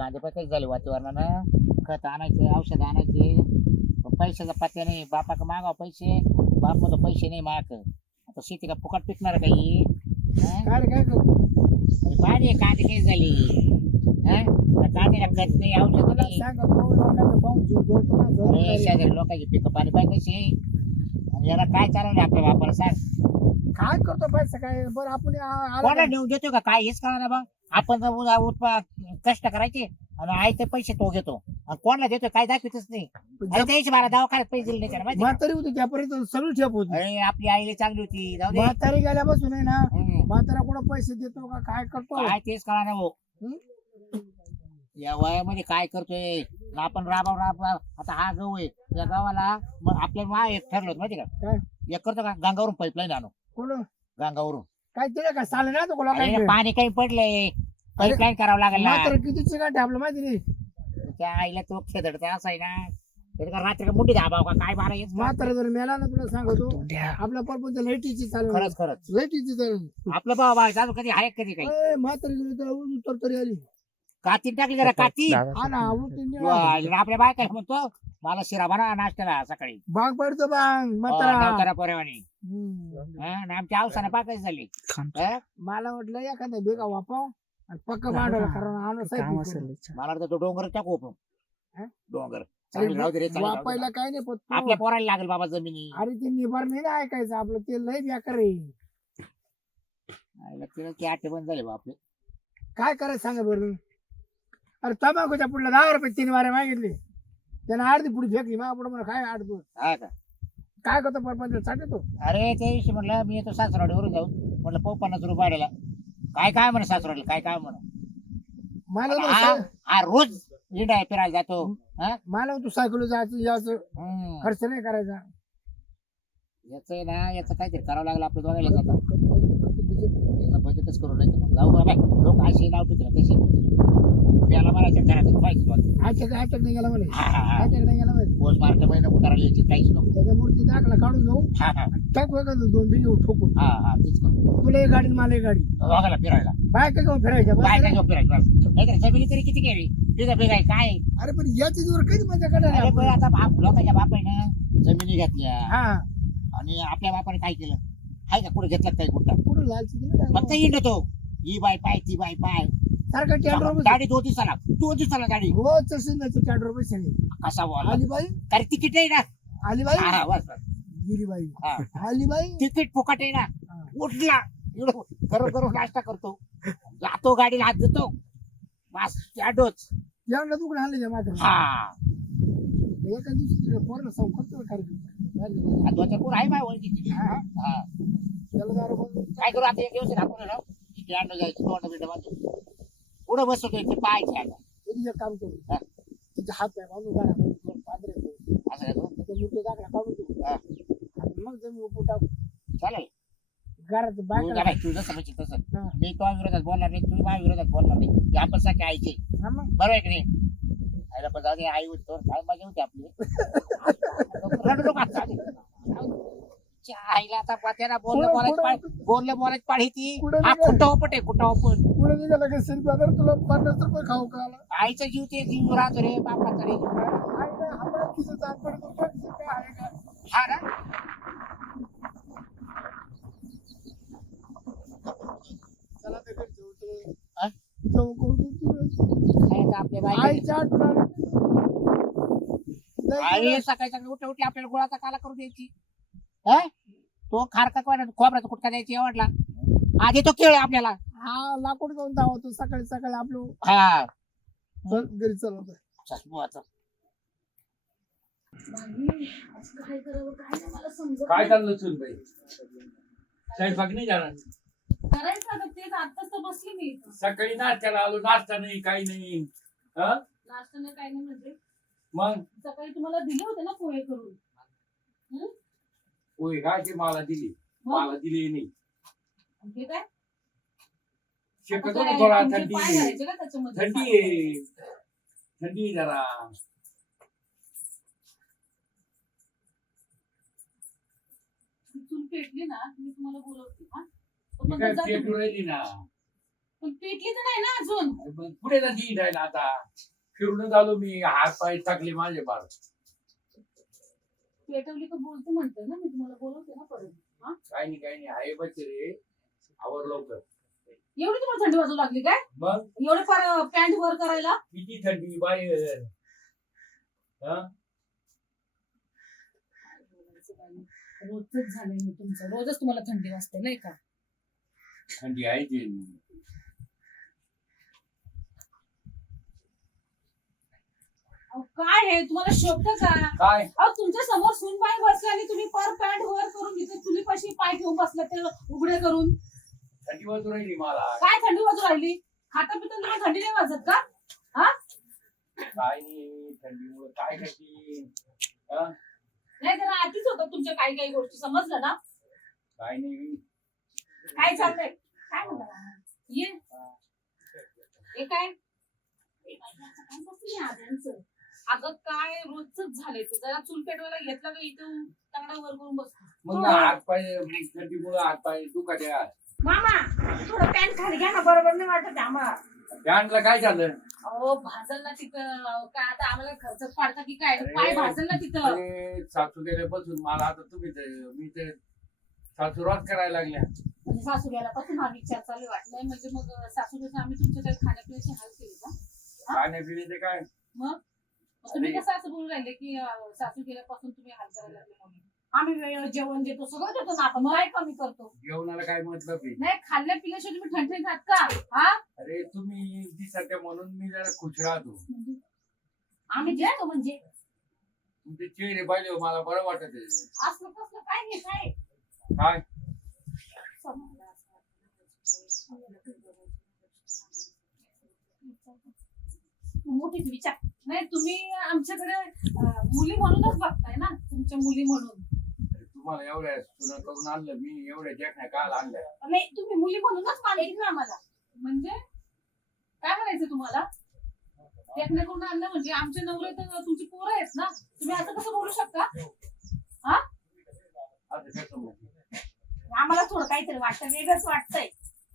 कांदे पण काही झाले वातावरणानं. खत आणायचे, औषध आणायचे, पण पैशाचा पत्त्या नाही. बापाक मागाव पैसे, बाप म्हणतो पैसे नाही माग. आता शेती का फुकट पिकणार काही? काय रे, काय करतो पाणी कांदे काही झाली. कांद्याला खत नाही, औषध मला नाही. सांगा पाऊस लोकांचा पाऊस जोडतो ना, जोडतो अरे नाही. शेजारी लोकांची पिकं पाणी पाहिजे कशी. आणि याला काय चालवलं आपल्या बापाला सांग. काय करतो पैसा काय बरं आपण आला कोणा का? नेऊन देतो का काय हेच कळा ना बा. आपण कष्ट करायचे आणि आयते पैसे तो घेतो आणि कोणाला देतो काय दाखवतच नाही. अरे त्याची मला दवाखान्यात पैसे दिले नाही त्याला माहिती आहे म्हातारी होती त्यापर्यंत सगळी ठेप का? होती. अरे आपली आईला चांगली होती, जाऊ दे. म्हातारी गेल्यापासून आहे ना, हम्म. म्हातारा कुठं पैसे देतो का काय करतो? काय तेच कळा ना भाऊ. हम्म? या वयामध्ये काय करतोय ना आपण राबव. आता हा गहू आहे या गावाला मग आपल्या मा एक ठरलं होतं माहिती आहे काय का? एक करतो का गंगावरून पाईपलाईन आणू. कोण गंगावरून काय दिलं का चालेल ना तो अरे काय पाणी काही पडलंय, पाईपलाईन करावं लागेल ना. म्हातारा किती चिकाट आपलं माहिती नाही. त्या आईला तो खेदडते असं आहे ना. त्याच्या का रात्री मुंडी धाबाव का काय मारा हेच म्हातारा जर मेला ना तुला सांगतो आपल्या परपंच लाईटीची चालू खरंच खरंच लाईटीची चालू आपलं बाबा जातो कधी आहे कधी काही म्हातारी गेली तर उतर तरी आली काती टाकली जरा काती. हा ना उलटी आपल्या बायका म्हणतो मला शिरा बनवा नाश्त्याला सकाळी. बाग पडतो बांग म्हातारा नवतारा पोरेवानी. हम्म. आणि आमच्या अवसाना पाकायची झाली. हा? मला वाटलं एखादा बेगा वापाव आणि पक्का मांडवला कारण आणू मला वाटतं तो डोंगर टाकू आपण. हा? डोंगर चांगली राहू दे रे, चांगली राहू दे. वापायला काय नाही पण आपल्या पोराला लागेल बाबा जमिनी. अरे ते निभार नाही ना ऐकायचं आपलं ते लय बेकार आहे. आईला तिला की आटे बंद झाले बा आपले. काय करायचं सांगा बरं. अरे तंबाखूच्या पुढला 10 रुपये 3 वारे मागितले त्यानं अर्धी पुढे फेकली मा पुढे मला काय आडतो हा का? काय करतो परपंच साठवतो. अरे त्या दिवशी म्हटलं मी येतो सासरवाडीवरून जाऊ. म्हटलं पाहू 50 रुपये भाड्याला. काय काय म्हणे सासरवाडीला काय काय म्हणे. मला तर हा हा रोज इंडा फिरायला जातो. हा? मला तू सायकल जायचं याचं हम्म. खर्च नाही करायचा. याचं आहे ना याचं काहीतरी करावं लागलं आपलं दोघायला आता. याचं बजेटच करू नाही मग जाऊ बाबा. लोक अशी नाव टिकलं तशी याला म्हणायचं घरातच पाहिजे. अटक नाही गेला म्हणे हा हा हा. अटक नाही गेला म्हणे पोस्ट मार्क महिना उतारायला यायची काहीच नको. त्याच्या मूर्ती दाखला काढून घेऊ हा हा टाकू एखादं 2 बिघे ठोकून हा हा तेच करू. तुला एक गाडी मला एक गाडी दोघायला फिरायला बाय काय घेऊन फिरायच्या बस काय रे. काय घेऊन फिरायचं बस. नाहीतर जमिनी तरी किती घ्यावी तिथं बिघाय काय. अरे पण याच्या दिवस कधी मजा करणार अरे पण आपण? आता लोकांच्या बापाने जमिनी घेतल्या हा आणि आपल्या बापाने काय केलं हाय का कुठे घेतलं काही कुठं कुठं लालची दिली फक्त इंडतो. ही बाय पाय ती बाय पाय सारखं 4 रुपये गाडी 2 दिवसाला गाडी रोज सिंधाचे 4 रुपये शनी कसा बोला आलीबाई कारण तिकीट नाही ना. आलीबाई हा हा बस बस. गिरीबाई हा. आलीबाई तिकीट फुकट आहे ना. हा. उठला एवढं करून करून नाश्ता करतो जातो गाडीला हात देतो बस आडोच. एवढं तू कुठे आणले मात्र हा एका दिवशी पोरला संकट कार्यक्रम 2-4 पोर आहे माझ्या ओळखीची. हा. हा त्याला दारू बंद. काय करू आता एक दिवस दाखवून राव स्टँड जायचं तोंड बिंड बांधून पुढं बसतो ते पाहायचे आता. तरी एक काम करू हा. तिथे हात पाय बांधून घरामध्ये दोन पादरे ठेवू. असं काय करू? त्याचा मूर्ती दाखला काढून देऊ हा. आणि मग जमीन उपू टाकू चालेल. घरात तू बायका जा बाई, तू जसं म्हणजे तसं. हा. मी तो विरोधात बोलणार नाही तू माझ्या विरोधात बोलणार नाही. हे आपण सारखे आईचे हा मग बरोबर आहे की नाही. आईला पण जाऊ दे आई होती तर काय मजा होती आपली. रडू नको आता. च्या आईला आता त्याला बोललं बोलायची पाळी ती. कुठं हा निघाल? कुठं पटे कुठं पण पुढे निघाला का श्रीपादर तुला 50 रुपये खाऊ का आला आईचा जीव ते जीव राहतो रे बापाचा रे. आई ना हमरा तिचं जात पडतो पण काय आहे का हा ना चला ते घरी जाऊ ते. हा? जाऊ करू तू. काय आता आपल्या बाई आईच्या आठवण आई सकाळी सकाळी उठे आपल्याला गुळाचा काला करून द्यायची. हा तो खारका खोबऱ्याचा कुटका द्यायची आवडला आधी तो केळ आपल्याला. हा लाकूड जाऊन धावतो सकाळी सकाळी आपलं हा चल घरी चल आता. चष्माचं. काय करावं काय नाही मला समजत काय नाही. चाललं सुनबाई स्वयंपाक नाही झाला करायचं आता तेच आताच तर बसली मी इथं. सकाळी नाश्त्याला आलो नाश्ता नाही काही नाही हा नाश्ता नाही काय नाही म्हणजे मग सकाळी तुम्हाला दिले होते ना पोहे करून. हं? होय काय ते मला दिली मला दिली नाही आणि हे काय शेकत आता होता काय, थोडा तुमचे थंडी पाय आहे. घालायचे का त्याच्यामध्ये? थंडी आहे थंडी आहे जरा ती चूल पेटली ना मी तुम्हाला बोलवते हा. पण मी मग काय जा पेटू तुम्ही. राहिली ना पण पेटली तर नाही ना अजून. मग पुढे नदी राहिला आता फिरून आलो मी हात पाय टाकले माझे बाळ पेटवली का बोलते म्हणते ना मी तुम्हाला बोलवते ना परत. हा काही नाही आहे बच्चे रे आवर लवकर एवढी तुम्हाला थंडी वाजू लागली काय? मग एवढे पॅन्ट वर करायला? किती थंडी बाहेर हा रोजच झालंय मी तुमचं. रोजच तुम्हाला थंडी वाजते नाही का? थंडी आहे ते अहो, काय आहे तुम्हाला शोभतं का? काय अहो तुमच्या समोर सूनबाई बसले आणि तुम्ही पर पॅन्ट वर करून घेतले चुलीपाशी पाय ठेवून बसले ते उघडे करून. थंडी वाजून राहिली मला काय थंडी वाजू राहिली? खाता पिता तुम्हाला थंडी नाही वाजत का? हा काय नाही थंडीमुळे काय करते हा? नाही जरा आधीच होतं तुमच्या काही काही गोष्टी समजलं ना? काय नाही काय चाललंय? काय म्हणता? ये हे काय? काय बसली आज्यांचं? अगं काय रोजच झालंय ते. जरा चूल पेटवायला घेतलं का इथं तंगडा वर करून बसतो. मग ना हात पाय थंडीमुळे हात पाय दुखाट्या मामा थोडं पॅन्ट खाली घ्या ना. बरोबर नाही वाटत आम्हाला. फॅनला काय झालं अहो भाजल ना तिथं. काय आता आम्हाला खर्च पाडता की काय? पाय भाजल ना तिथं. अरे सासू गेल्यापासून मला आता तुम्ही मी तर सासू रोज करायला लागल्या म्हणजे सासू गेल्यापासून हा विचार चालू वाटलाय. म्हणजे मग सासू कसं आम्ही तुमच्या काही खाण्यापिण्याची हाल केली का? खाण्यापिण्याचे काय मग तुम्ही कसं असं बोलून राहिले की सासू गेल्यापासून तुम्ही हाल करायला लागले म्हणून? आम्ही वेळेवर जेवण देतो सगळं देतो ना. आपण काय कमी करतो? जेवणाला काय मतलब आहे नाही खाल्ल्या पिल्याशिवाय तुम्ही ठणठणीत आहात का? हा अरे तुम्ही दिसत्या म्हणून मी जरा खुश राहतो आम्ही देतो म्हणजे तुमचे चेहरे पाहिले मला बरं वाटत आहे असलं कसलं काय नाही काय. काय मोठी विचार नाही तुम्ही आमच्याकडे मुली म्हणूनच बघताय ना. तुमच्या मुली म्हणून. अरे तुम्हाला एवढ्या सुना करून आणलं मी एवढ्या देखण्या काल आणल्या नाही तुम्ही मुली म्हणूनच मानली ना आम्हाला. म्हणजे काय म्हणायचं तुम्हाला? देखण्या करून आणलं म्हणजे आमचे नवरे तर तुमची पोरं आहेत ना. तुम्ही असं कसं बोलू शकता? हा असं कसं म्हणते? आम्हाला थोडं काहीतरी वाटतं. वेगळंच वाटतंय.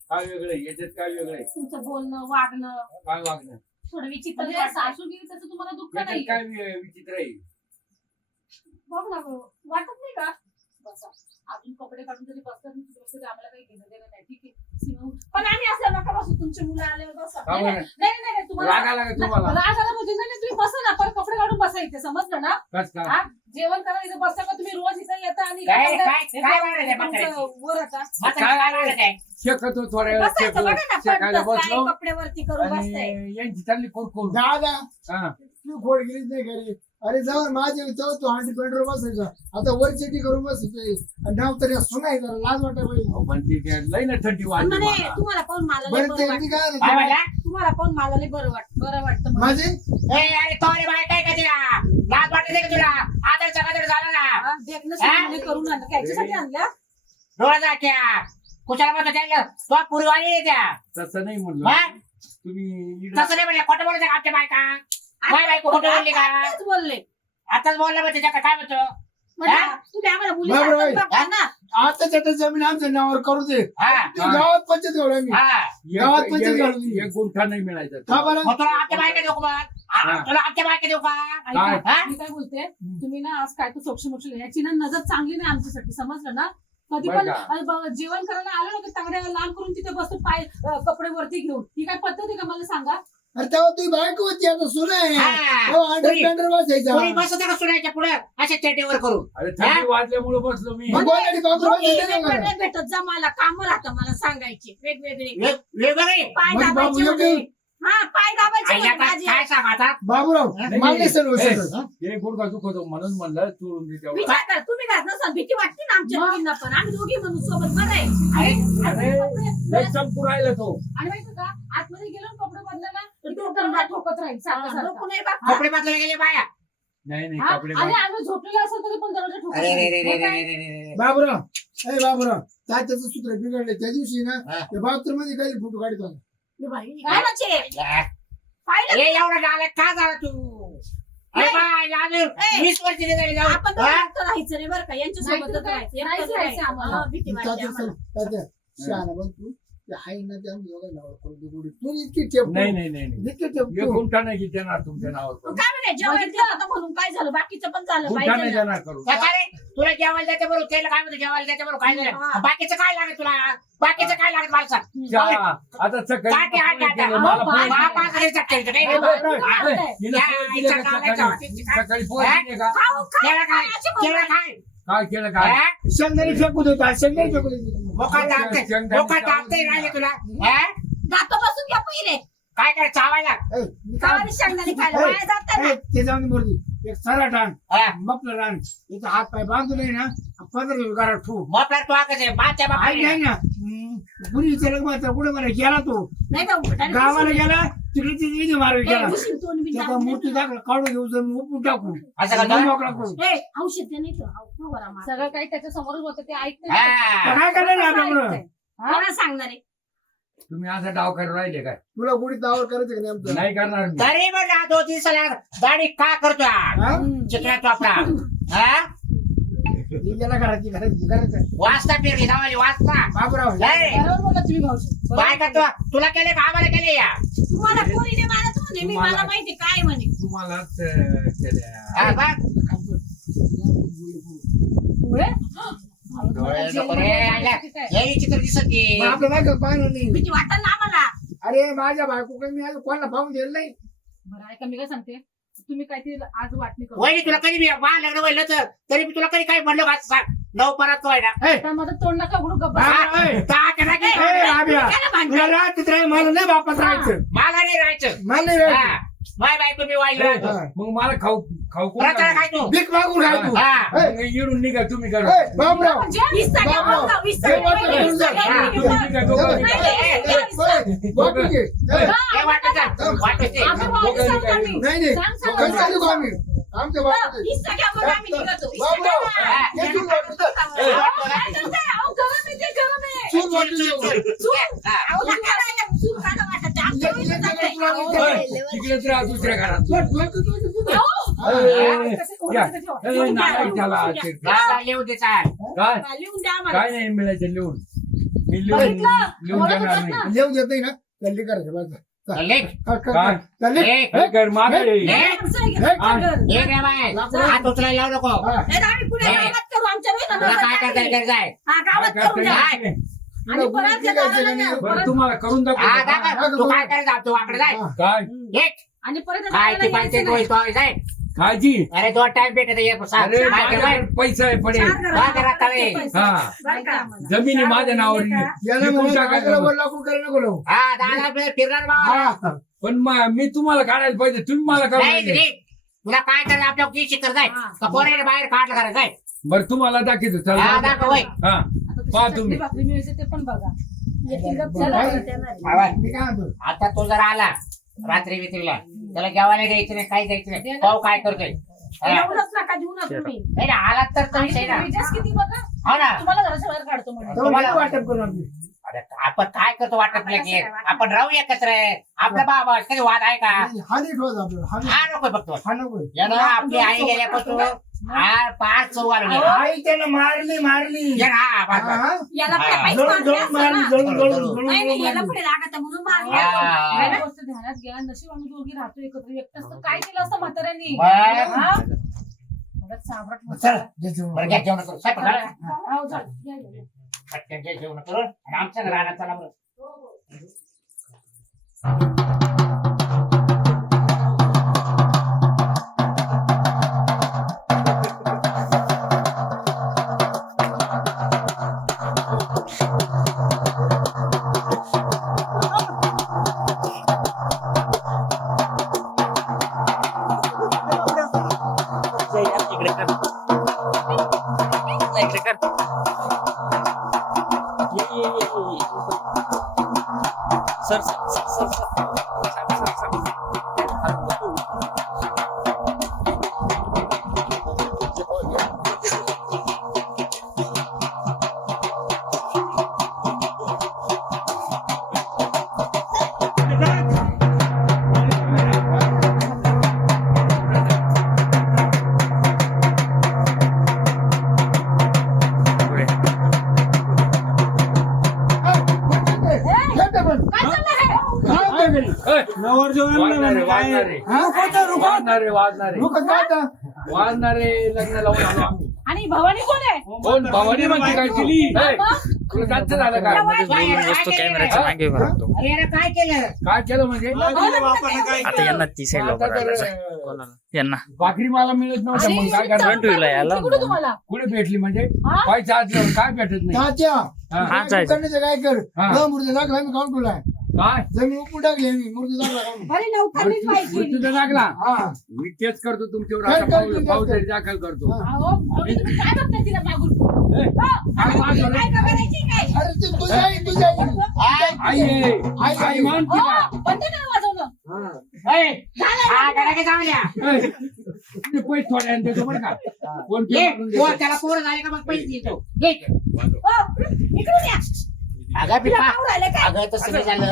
काय वेगळं आहे? याच्यात काय वेगळं आहे? तुमचं बोलणं वागणं काय वागणं थोडं विचित्र. म्हणजे सासू गेली त्याचं तुम्हाला दुःख याच्यात नाही काय विचित्र आहे बघ ना वाटत नाही का? बसा अजून कपडे काढून जरी बसतात ना तरी आम्हाला काही घेणं देणं नाही. ठीक आहे सीमा उठ. पण आम्ही असं नका बसू. तुमचे मुलं आल्यावर बसा. का नाही बरं? नाही नाही नाही, तुम्हाला राग आला का तुम्हाला? राग आला म्हणजे नाही तुम्ही बसा ना. पण कपडे काढून बसा इथे. समजलं ना? कस का हा जेवण करायला इथे बसता का तुम्ही? रोज इथे येता आणि काय इथे काय वाढलं त्या म्हाताऱ्याची? तुमचं वर आता म्हाताऱ्याची काय वाढलं काय? शेकतो थोड्या वेळ बसायचं बघा ना. शेकायला पण बसलो काय कपड्यावरती करून बसताय. आणि यांची चालली कुरकुर दादा हा तू खोड गेलीच नाही घरी. अरे जाऊन माझे विचार तू 100 बसायचा. आता वर चेटी करून बसतोय आणि नाव तरी सुनाय जरा लाज वाटाय पाहिजे. अहो, पण ती काय लई ना थंडी वाजली म्हणे, मला. तुम्हाला पाहून मला लय बरं बरं ते वाटतं. काय काय नाही. म्हणला? तुम्हाला पाहून मला लय बरं वाटतं म्हणे. माझे ए अरे तो रे बाय काय का तिला लाज वाटते का तुला? आदर सकादर झाला ना. हा, देखणं सुद्धा करून आणलं. त्याच्यासाठी आणल्या. डोळा जात्या कुशाला बसत त्याला तो पुरवाणी येत्या. तसं नाही म्हणलं मग? तुम्ही इकडं- तसं नाही म्हणजे खोटं बोलायचं का आमच्या बायका? काय बायको खोटं बोलली का? आताच बोलले. आताच बोलला मग त्याच्या काय म्हणतो? म्हणजे हा? तुम्ही आम्हाला मुली बरोबर आहे. सारखंच बघता ना. आता चट जमीन आमच्या नावावर करू दे. हा तू गावात पंचायत घालू आम्ही. हा गावात एक- पंचायत एक- घालून दे. एक गुंठा नाही मिळायचा का बरं? मग तुला आमच्या बायका देऊ का मग? हा. तुला आमच्या बायका देऊ का? ऐका, हा? मी काय बोलते तुम्ही ना आज काय तर सोक्ष मोक्ष याची ना नजर चांगली नाही आमच्यासाठी. समजलं ना? कधी बरं पण का? जेवण करायला आलो ना की तांगड्या लांब करून तिथे बसतो पाय कपडे वरती घेऊन. ही काय पद्धत आहे का मला सांगा? अरे तेव्हा तुझी बायको होती आता सुना आहे. हा. तेव्हा अंडर बसायचा. कोणी बसत का सुनायच्या पुढे अशा चेटीवर करून? अरे थंडी वाजल्यामुळे बसलो मी मग गोंधळी बाजूला दोघी बसायचं ना वेगवेगळे घरात. भेटत जा मला. काम राहतं मला सांगायचे वेगवेगळे. वेगवेगळे पाय मग बाबू दाबायचे योग्य- म्हणे. हा पाय दाबायचे आईला म्हणे काय माझे. काय सांग आता? बाबूराव नाही, मला नाही सर ए, बसायचं. हे गुडघा दुखतो म्हणून म्हणलं चोळून दे तेवढं विचार करा तुम्ही घात नसाल भीती वाटते ना आमच्या दोघींना पण. आम्ही दोघी म्हणून सोबत बरं आहे. अरे लय चंपू राहिला तो आणि माहिती का आतमध्ये गेलो ना कपडे बदलायला तर डोक्याला ठोकत राहील सारखं सारखं. कपडे बदलायला गेले बाया. नाही नाही हा? कपडे आणि आम्ही झोपलेलो असेल तरी पण दरवाजा ठोकत अरे रे रे राहील. रे मग रे काय? रे रे रे. बाबूराव ए बाबूराव त्याचं सूत्र बिघडले त्या दिवशी ना हा. त्या बाथरूम मध्ये काही फोटो काढत होता. हे बाई, काय म्हणजे? पाहिलं? ए एवढा झाला का झाला तू? अरे बाय अजून 20 वर्ष झाली जाऊ. आपण हा? दोघं राहायचं रे बरं का यांच्या सोबतच नाहीतर काय? राहायचं. नाहीच एकटंच राहायचं राहायचं आम्हाला. आम्हाला. भीती वाटते तात्या आम्हाला. तात्या शहाणा बन तू. ते हाय ना ते आम्ही दोघं नावावर करून देऊ गोडी. तू इतकी ठेप नाही नाही नाही नाही. इतकी ठेप एक गुंठा नाही की देणार तुमच्या नावावर मग करून. काय म्हणे जेवायला देत होता म्हणून काय झालं बाकीचं पण झालं गुंठा नाही पाहिजे देणार करून. का रे तुला जेवायला जायचं बरोबर त्याला काय म्हणतो जेवायला जायचं बरोबर काय झालं हा. बाकीचं काय लागत तुला बाकीचं काय लागत मला सांग चहा. आता सकाळी काटे हात पप्पाने आता. केलं, मला अहो, पोहे बाबा. दिले. बापाकडे चटकेल नाही ए, बाप रे. काय? हिला या, पोहे दिले इथं का काढायचं. सकाळी? सकाळी पोहे दिले का? खाऊ काय केळं काय अशी केळं बोलणार. काय काय केलं काय? हा? शेंगदाणे फेकू देतो शेंगदाणे फेकू देतो मोका दाबते शेंगदाणे मोका दाबते चावून राहिले तुला हा? दातो बसून घ्या पहिले काय काय चावायला ए, मी काय- गावाला शेंगदाणे खायला ए, वाया जातं ना. ए, ते जाऊन बोलली एक सारा टाण हा? मपलं रान इथं हात पाय बांधून आहे ना 15 घरात ठू मग आपल्याला तो आकच आहे बाच्या आई बापाला नाही ना कुणी विचारलं माझा कुठे मला गेला तो नाही तर उठाने गावाला गेला तिकडे तिथे मार्ग ए, गेला उशीर तोंड बी त्याचा जात मूर्ती नाही. दाखल काढून घेऊ जमीन उपटून टाकू असं करतो? मोकळा करू ए, औषध दे नाही तर फवारा मार. सगळं काही त्याच्या समोरच होतं ते ऐकते हा. काय करणार आहे आपल्याकडं कोणा सांगणार आहे तुम्ही असा डाव करून राहिले काय? तुला गुढी दावर करायचं का नाही आमचं नाही करणार मी. तरी म्हणला 2-3 साला दाढी का करतोय हा? चिकना तो आपला हा? ही गेला घराची करायचं वाचता फिरली धावाली वाचता बाबराव नाही. बरोबर बोला तुम्ही भाऊजी काय करतो तुला केले का आम्हाला केले या तुम्हाला पोरीने मारत म्हणे मी तुम्हाला- मला माहिती काय म्हणे तुम्हालाच केल्या. हा, बघ. डोळे डोळे नको रे, आयला. हे चित्र दिसत की मग आपलं बायको पाहिलं नाही भीती वाटत ना आम्हाला अरे माझ्या बायको काही मी आज कोणाला पाहून दिलं नाही बरं ऐका मी काय सांगते तुम्ही काहीतरी आज वाटणी करू वहिनी तुला कधी लग्न व्हायला तर तरी मी तुला कधी काही म्हणलं का सांग 9 परत व्हायला ए, आता माझं तोंड नका उघडू गप्पा हा, ए, ए, आभ्या, काय भांडण? तुला राहत राही मला नाही बापात राहायचं मला नाही राहायचं मला नाही हा. राहायचं माय बायको मी वाईट राहतो हा. मग मला खाऊ खाऊ कोण प्रकार घालणार? काय तू भीक मागून राह तू हा. ए, मग येऊन निघा तुम्ही करा. ए, बाबराव वीस जाग्या बाबराव. बघा, वीस हे जाग्या वाटलं बघा, वीस घेऊन जा. जाग्या हा. बघा. तुम्ही निघा, दोघं निघा. बापू घे. ए, हे वाटायचं वाटायचं आम्ही भाऊ सांगतो आम्ही. नाही नाही सांग, सांग, कसं सांग. देऊ आम्ही आमच्या बापाचं. वीस जाग्या बघा, आम्ही निघतो. वीस बाबराव, जाग्या. हा. हे तू वाटतं. अहो, काय करताय? अहो, गरम आहे ते, गरम आहे. चूल वाटतं देऊ. चूल. अहो, नका राहायला, चूल काढा वाटत. आमच्या एक- वेळेस एक- चाललंय. एक- एक- अहो, एक- तिकडेच राहा दुसऱ्या घरात. वाट- वाट- वाट- वाट- अहो, ए, कसं या. कोणाचं ए, नाही त्याला ते- लिहून दे चाल काय लिहून द्या आम्हाला. काय नाही मिळायचं लिहून मी लिहून बघितलं? लिहून बोलत देणार होतात नाही. ना. लिहून देत नाही ना तल्ली करायचं बस लेख काय? तल्ली हे कर मागे आमचं घेतलं घर. हे रे बाय हात उचलायला लावू नको नाही तर आम्ही पुढे नाही. गावात करू आमच्या वेळेला तुला काय नव्हतं करता टाकले. येईल जाय हा, गावात काय करून द्या. करता येईल? आणि परत त्या दाराला न्या. बरं तुम्हाला करून हा दाखवतो. दाखव तू काय करायचं तू आकडे जाय काय लेख आणि परत त्या काय ते दाराला पाहिजे यायचं तो नाही. तो जाय खाजी अरे 2 टाइम भेटत ये सांग अरे काय करायचं? माझ्याकडे पैसा आहे पडेल चार घरात काय घरात आहे? पैसे. हा. बरं का? जमिनी माझ्या नावावर याला विकून म्हणून टाकायचं. आग्रह बोलला आपण करायला नको लावू. हा 10 लाख फिरणार बाबा हा. पण मी तुम्हाला काढायला पाहिजे तुम्ही मला नाही काढायला रे. तुला काय करायचं आपल्या की शिकर जाय हा. कपोऱ्याने बाहेर काढलं करायचं जाय बरं तुम्हाला दाखवतो हा चला दाखव होय हा आता कशी पहा चटणी तुम्ही. भाकरी मिळते ते पण बघा येतील गप्प बरं, चला. आहे. बाबा, मी काय म्हणतो आता तो जर आला रात्री वित्रीला त्याला जेवायला द्यायचं नाही काही द्यायचं नाही पाहू काय करतोय हा. एवढंच नका देऊ ना तुम्ही. नाही ना आला तर तो विषय ना विजयच किती बघा हो ना तुम्हाला घराच्या बाहेर काढतो म्हणून तेव्हा किती वाटप करू आम्ही अरे आपण काय करतो वाटत आपण नाही कसं काय की वाटत? आपण राहू एकत्र आपला बाबा कधी वाद आहे का हा नाही ठेवत आपल्याला हा नाही- हा नको बघतो हा नको यानं आपली आई गेल्यापासून हा 5 चौघाला आई त्यानं मारली हा बस, बस. हा? याला पुढे हा. काहीच जळून मारले जळून असतं मारली ना. जळून जळून जळून नाही नाही, याला मारली. पुढे लागत म्हणून मारले हा. असतं. पहिली गोष्ट ध्यानात घ्या नशीब आम्ही दोघी राहतो एकत्र एकटं असतं काय केलं असतं म्हाताऱ्यांनी बरं. हा? एवढ्यात सावरट चल म्हातारा. जे जेवण. बरं घ्या जेवण करू स्वयंपाक झाला? हो, चल. या, या, या. पटकन घ्या जेवण करून आणि आमच्या राहणार चला बरं ए, वाजणारे लग्न लावून आलो आम्ही. आणि भवानी कोण आहे? कोण भवानी म्हणते काय केली तुला जास्त झालं काय वस्तू कॅमेऱ्याच्या मागे भरतो. अरे याला काय केलं? काय केलं म्हणजे आता यांना ती साईड आता तर, कोणाला यांना भाकरी मला मिळत नव्हतं मग काय करणार? फ्रंट व्हील याला कुठे तुम्हाला? कुठे भेटली म्हणजे हा? पैसा आजल्यावर काय भेटत नाही तात्या हा जायचं. करण्याचं काय कर हा. मूर्ती दाखला मी काउंट तुला काय जमीन उपू टाकली आम्ही मूर्ती दाखला काढून. अरे नवखानीच माहिती. मृत्यूचा लागला हा मी तेच करतो तुमच्यावर काय आता करतो? फौजदारी दाखल करतो हा. अहो, भवानी तुम्ही काय बघताय तिला मागून? ए, हो, काय वाजवलं? काय करायची काय? अरे ते तुझ्या आई तुझ्या आई आई आहे. आई मान हो, तिला. बंद करा वाजवणं. ए, हा, त्याला काय जाऊ द्या. ए, ते पैसे थोड्या देतो बरं का कोण ये, मारून पोर, देतो. त्याला पोरं झाले का मग पैसे देतो. घे. हो, इकडून या. अगं बिपा, तुला पाहू राहिलं काय? अगं तसं नाही झालं.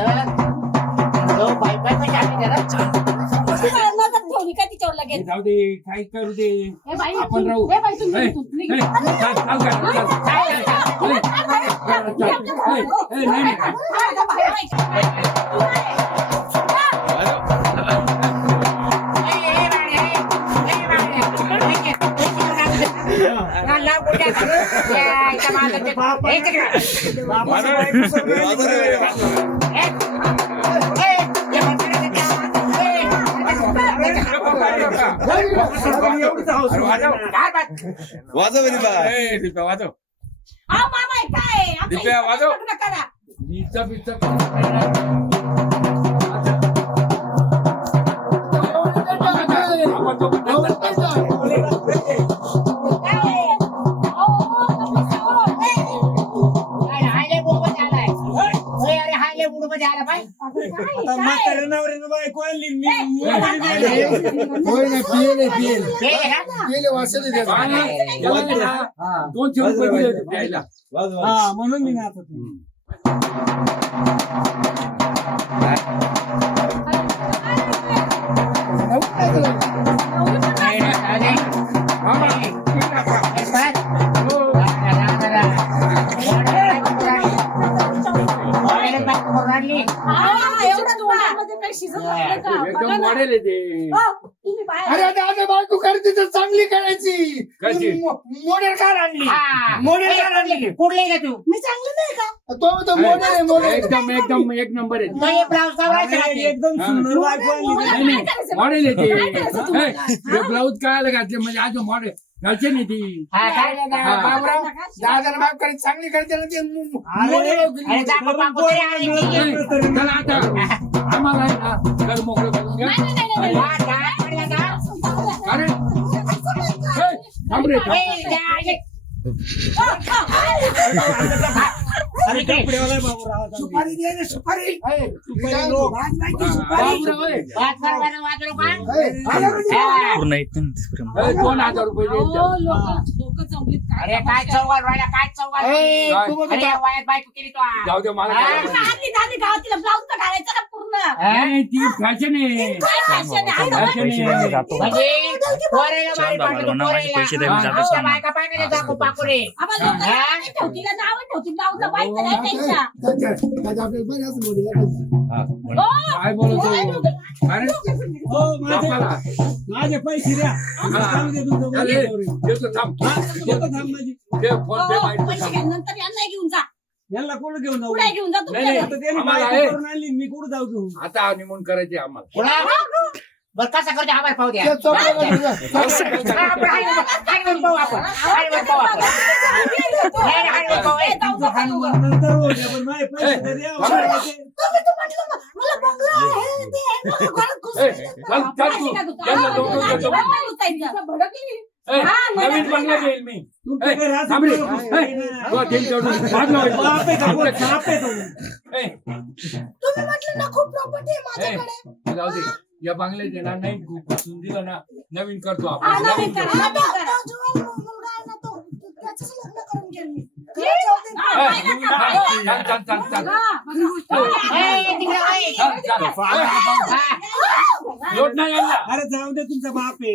तो बाय बाय पैसे आले त्याला. तुम्हाला नजर ठेवली का तिच्यावर हे लगेच? जाऊ दे काही करू दे ए बाई, आपण राहू. ए बाई, तुम्ही ए, इथून निघा. ए, चाल, चाल काय, चाल. काय झालं? ए, नाही, नाही. वाजव ए, दिप्या, वाजव. अहो, मामा, हे काय आहे? आमच्या दिप्या, इथं वाजव. लग्न करा. नीचा बिचा काय आहे? अहो, नमस्कार. अरे, हायले बुडबुड झालाय. ओय, अरे, हायले बुडबुड झाला बाई. होय ना पियले पियले हे आहे का? पियले वाचले त्याचा. दोनशे रुपये दिले होते प्यायला. म्हणून मी नाचत नाही, नाही, नाही. मामा, हे पाहत. हो. हा, एवढं तोंडामध्ये काही शिजत नसतं का? बघा एकदम ना. मॉडेल आहे ते हो, तुम्ही बाहेर अरे आता आता बायको करते तर चांगली करायची कशी? मॉडेल कार आणली हा. मॉडेल हे कार आणली कुठले का तू? मी चांगलं नाही का? तो मॉडेल आहे मॉडेल एकदम एकदम एक नंबर आहे तो हे ब्लाऊज कवरायचा का ते? एकदम सुंदर बायको आणली. नाही, नाही, काय करायचं? मॉडेल आहे काय करायचं ते तुम्हाला? हे ब्लाऊज काय घातले म्हणजे आज मॉडेल घालचे नाही ती हा, काय? बाबराव दादर बाप करायची चांगली करायची ना ते अरे जाको पाको तरी आली ती. चला आता आम्हाला आहे ना घर मोकळं करून घ्या नाही, नाही, नाही, नाही. हा, काय पडलं का? अरे ए, थांब रे थांब. ए, जा, ये. सुपारी दे ना सुपारी बाबूराव, ए, वाद करवायला वाजलो का? पूर्ण येत नाही. 2000 रुपये अहो, द्यायचे. लोकं जमलीत काय अरे काय चौघात राहिला काय चौघात ए, काय? तू बघ अरे या वयात बायको केली तो हा. जाऊ दे मला हा? काय आधी करायचं? आधी गावातला ब्लाऊज तर घालायचा ना पूर्ण. नाही, ती फॅशन आहे काय फॅशन आहे? आता फॅशन पैसे आहे. द्यायला जातो. म्हणजे पोरेला बारी छान पाठवतो, बाबा, माझे पोरेला. पैसे द्यायला जातो आमच्या सांगा. बायका पाहिजे ना जाको पाको रे. आम्हाला लोकं हा? नावं ठेवतील, नावं ठेवतील, ब्लाऊजला बाईक तर नाही द्यायच्या. आपल्याला पण असं मॉडेल हो, काय बोलतो अरे बापाला. माझे पैसे द्या हा. अरे, देतो थांब दे, फोन पे हो, माहिती पैसे थांब. घ्या, नंतर यांना घेऊन जा. यांना कोण घेऊन जाऊ पुढे घेऊन जा नाही, नाही. तुम्ही. आम्हाला आहे. करून आणली मी कुठं जाऊ घेऊन आता हनीमून करायचे आम्हाला पुढं? बरं कसं करतो आम्हाला पाहू द्या. ते चौघं हा, तुझं. आपण हायवर पाहू आपण. हायवर पाहू आपण. नाही, नाही, हायवर पाहू. ए, जाऊ नका तुम्ही. नंतर होऊ द्या, पण माझे पैसे तर द्या. तुम्ही तर म्हटलं मला बंगला आहे, ते आहे, मला घरात घुसून ए, द्या. चल, चल तू. पैसे का यांना देतो? दोघं हा, देतो. नाही उचायचं. भडकली. ए, हा, मला नवीन नाही बंगला ना. देईल मी तुमचं ए, घर असं थांब रे. पुढं ए, तो तेल तेवढं बाजूला होईल. बाप आहे का? कोण आपलं- बाप आहे तो? ए, तुम्ही म्हटलं ना खूप प्रॉपर्टी आहे ए, माझ्याकडे. जाऊ दे या बंगल्यात येणार नाही घुसून दिलं ना नवीन करतो हा, आपण नवीन नवीन करा, करतो. नवीन करा. मुलगा आहे ना तो त्याच्याशी लग्न करून घ्या मी. हा, ए, पाहिलं का? पाहिलं? चल, चल, चल, चल. हा, बघा. ए, तिकडे वळ. चल, चल. हा. लोट नाही यांना. अरे जाऊ दे तुमचा बाप आहे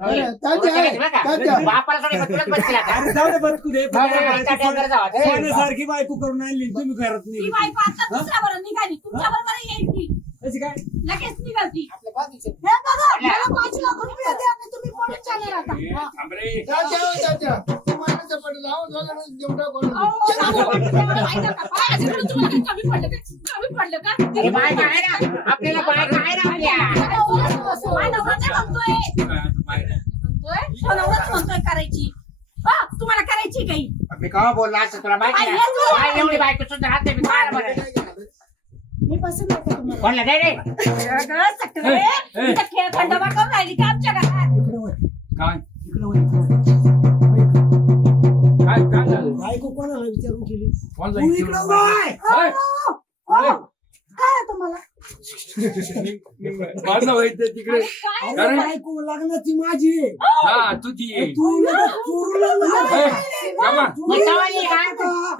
अरे, तात्या आहे, तात्या. बापाला सोडून तुलाच बसतील आता. अरे जाऊ दे बरकू दे त्या टेबलवर जाऊ आता. सोन्यासारखी बायको करून आणली तुम्ही करत ती नाही बायको आता दुसऱ्या बरोबर निघाली. तुमच्या बरोबर येईल ती. कशी काय लगेच निघाल ती. बाकीचे. हे बघा मला 5 लाख रुपये द्या आणि तुम्ही पळून जाणार आता ए, हा. थांब रे. चाचा. तुम्हाला तर पडलं. जाऊ, दोघांना देऊन टाकू. अहो, सांगा बरं, तुम्हाला माहिती आहे का? माझ्याकडून तुम्हाला काही कमी पडलं का? कमी पडलं का? अरे बायका आहे ना आपल्याला बायका आहे ना आपल्या माझा नवरा काय म्हणतोय? बाहेर. म्हणतोय? तो नवराच म्हणतोय करायची. तुम्हाला करायची काही मी केव्हा बोललो असं तुला माहिती आहे अरे, काय एवढी बायको सुद्धा राहते मी काय बरं मी पसंत आहे का तुम्हाला कोणला नाही रे अगं, सकरे, इथं खेळ खंडोबा करून राहिली का आमच्या घरात? इकडे वळ. काय इकडे वळ. काय काय झालं बायको कोणाला विचारून केली कोणला तू विचारून इकडे वळ. होय. हो. काय आहे तुम्हाला माझं व्हायचं तिकडे अरे, काय अरे बायको लग्नाची माझी आहे. हा तुझी आहे. तू लगेच चोरून आणलं. ए, बाबा. मग तवाली का?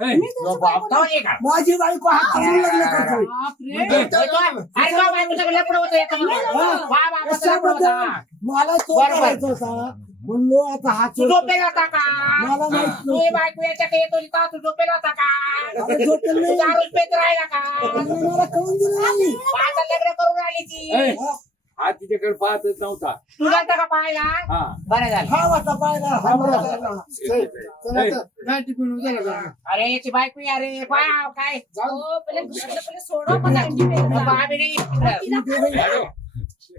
ए, मी तुमची बायको तवाली का? माझी बायको हात करून लग्न करतोय. बापरे. ए, अरे तो बायको सगळं लपडं होतं याच्यामध्ये. वा, वा, वा, लपडं कशाबद्दल होतं. मला तो बरोबर. करायचा होता म्हणलो आता हा तू झोपेला होता का मला माहित तू नव्हतं. बायको याच्याकडे येतो का तू झोपेला होता का अरे झोपेल तू नाही. दारू पेत राहिला का लग्न मला कळून दिलं नाही. आता लग्न करून राहिली ती ए, हा तिच्याकडे पाहतच नव्हता. तू जाता का पाहायला हा बरं झालं हा वाचा पाहिला हा वाचा. चला आता. नाही टिकून उद्याला जा. अरे याची बायको या रे पाव काय हो, पहिले घरातलं पहिले सोडवा पण अंडी पेरला. बाबा आम्ही नाही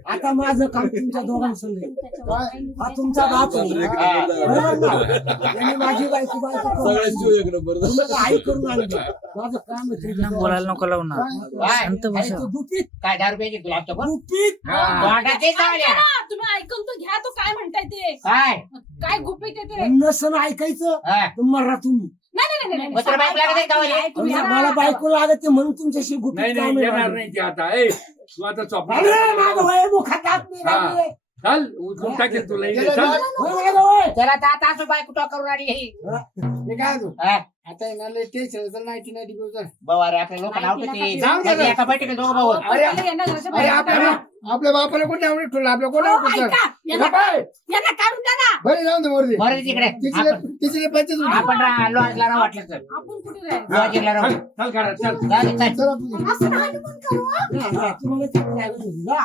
आता माझं काम तुमच्या दोघांसंग आहे. हा तुमचा बाप आहे. बरोबर ना? यांनी माझी बायको तुम्ही आई करून आणली. माझं काम आहे तुमच्या बोलायला नको लावू ना काय? शांत आणि बस तो गुपित काय दारू प्यायची तुला आमच्याकडून गुपित तोंडात ते चावल्या. ऐका, तुम्ही ऐकून तर घ्या तो काय म्हणताय ते काय काय गुपित आहे ते नसन ऐकायचं हा. तर मरा तुम्ही. नाही मग तुला बायको लागत आहे का वाली? ऐकून घ्या. मला बायको लागते म्हणून तुमच्याशी नाही गुपित नाही काम आहे येणार माझं. नाही ती आता. ए, तू आता चॉपला अरे माझं वय मुखात हात नाही हा. लागले. चल उचलून टाकेल तुला इकडे. गेलं चल. ना? वय माझं वय. त्याला तर आता असं बायको टॉक करून राहिली ही. मी काय म्हणतो? हा. आता आहे ना लय टेन्शन चल 90 दिवस भाऊ अरे आपल्या लोक नाव ठेवते जाऊ दे ना. एका बैठकीत दोघं भाऊ अरे, यांना घराच्या अरे बाहेर काढा. आपल्या बापाला कोणी आवडत ठेवलं आपल्या कोणी हो, आवडत ऐका, यांना काढून द्या ना. बरे जाऊन दे वरती बरं तिकडे आपण- तिचे 25 आपण लॉजला ना वाटलं तर आपण कुठे राहायचं? लॉजिंगला राहू चल घरात चल. जाऊ दे, चल. चल आपण असं नाही पण करू हा. हा, हा, तुम्हाला ते करायला होती ना.